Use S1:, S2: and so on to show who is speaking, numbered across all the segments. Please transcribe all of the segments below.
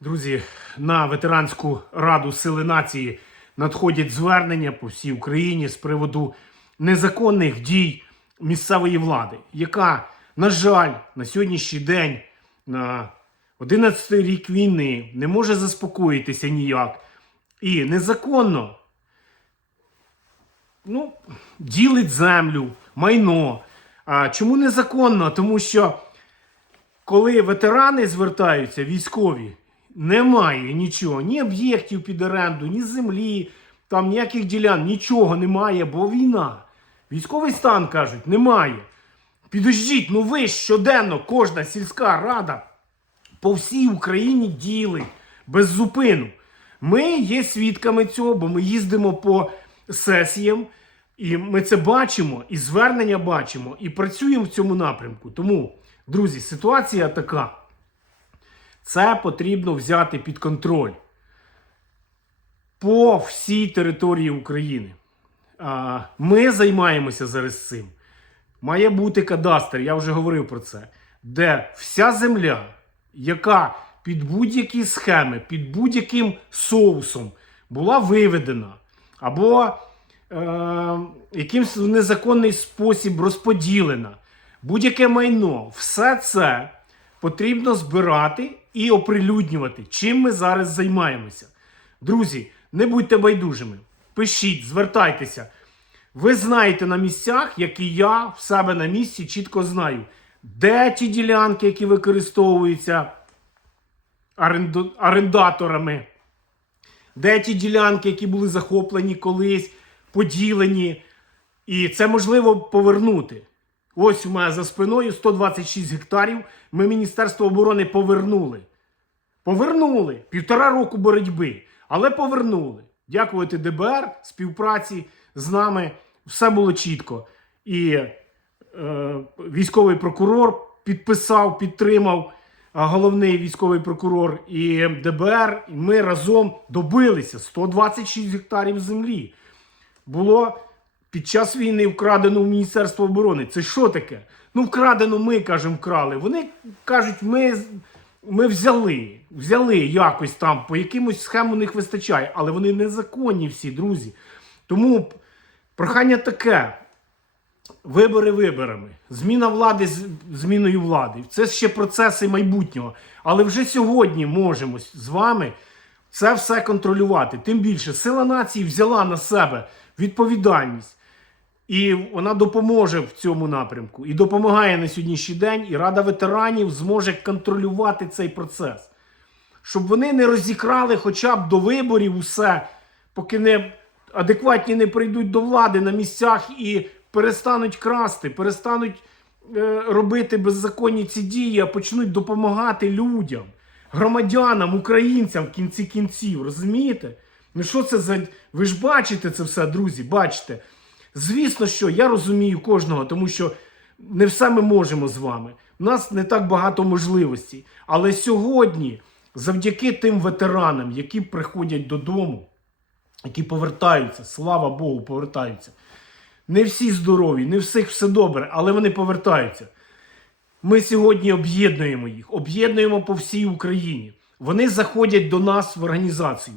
S1: Друзі, на ветеранську раду сили нації надходять звернення по всій Україні з приводу незаконних дій місцевої влади, яка, на жаль, на сьогоднішній день, на 11 й рік війни, не може заспокоїтися ніяк і незаконно ну, ділить землю, майно. А чому незаконно? Тому що коли ветерани звертаються, військові, немає нічого, ні об'єктів під оренду, ні землі, там ніяких ділян, нічого немає, бо війна. Військовий стан кажуть, немає. Підождіть, ну ви щоденно, кожна сільська рада по всій Україні ділить без зупину. Ми є свідками цього, бо ми їздимо по сесіям, і ми це бачимо, і звернення бачимо, і працюємо в цьому напрямку. Тому, друзі, ситуація така. Це потрібно взяти під контроль по всій території України. Ми займаємося зараз цим. Має бути кадастр, я вже говорив про це, де вся земля, яка під будь-які схеми, під будь-яким соусом була виведена, або е, якимсь в незаконний спосіб розподілена, будь-яке майно, все це потрібно збирати і оприлюднювати, чим ми зараз займаємося. Друзі, не будьте байдужими, пишіть, звертайтеся. Ви знаєте на місцях, як і я в себе на місці чітко знаю, де ті ділянки, які використовуються оренду- орендаторами, де ті ділянки, які були захоплені колись, поділені. І це можливо повернути. Ось у мене за спиною 126 гектарів. Ми Міністерство оборони повернули. Повернули півтора року боротьби, але повернули. Дякувати ДБР, співпраці з нами. Все було чітко. І е, військовий прокурор підписав, підтримав головний військовий прокурор і ДБР. І ми разом добилися 126 гектарів землі. Було під час війни вкрадено в Міністерство оборони. Це що таке? Ну, вкрадено, ми кажемо, вкрали. Вони кажуть, ми, ми взяли. Взяли якось там, по якимось схемам у них вистачає, але вони незаконні всі, друзі. Тому прохання таке: вибори виборами, зміна влади з зміною влади. Це ще процеси майбутнього. Але вже сьогодні можемо з вами це все контролювати. Тим більше, сила нації взяла на себе відповідальність. І вона допоможе в цьому напрямку і допомагає на сьогоднішній день. І Рада ветеранів зможе контролювати цей процес, щоб вони не розікрали хоча б до виборів усе, поки не адекватні не прийдуть до влади на місцях і перестануть красти, перестануть е, робити беззаконні ці дії, а почнуть допомагати людям, громадянам, українцям в кінці кінців. Розумієте? Ну що це за. Ви ж бачите це все, друзі, бачите. Звісно, що я розумію кожного, тому що не все ми можемо з вами. У нас не так багато можливостей. Але сьогодні, завдяки тим ветеранам, які приходять додому, які повертаються, слава Богу, повертаються. Не всі здорові, не всіх все добре, але вони повертаються. Ми сьогодні об'єднуємо їх, об'єднуємо по всій Україні. Вони заходять до нас в організацію.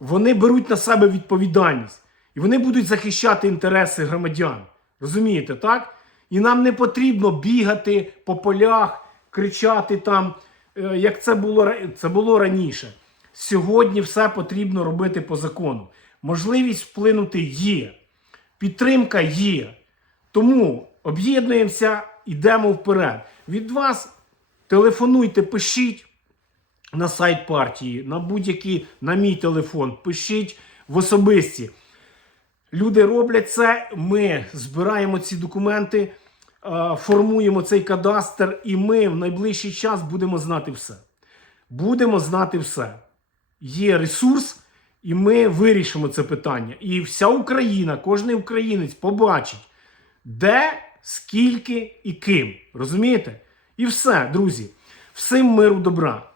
S1: Вони беруть на себе відповідальність. Вони будуть захищати інтереси громадян. Розумієте, так? І нам не потрібно бігати по полях, кричати там, е, як це було, це було раніше. Сьогодні все потрібно робити по закону. Можливість вплинути є, підтримка є. Тому об'єднуємося, йдемо вперед. Від вас телефонуйте, пишіть на сайт партії, на будь-який, на мій телефон, пишіть в особисті. Люди роблять це, ми збираємо ці документи, е, формуємо цей кадастр, і ми в найближчий час будемо знати все. Будемо знати все. Є ресурс, і ми вирішимо це питання. І вся Україна, кожен українець побачить, де, скільки і ким. Розумієте? І все, друзі. Всім миру добра.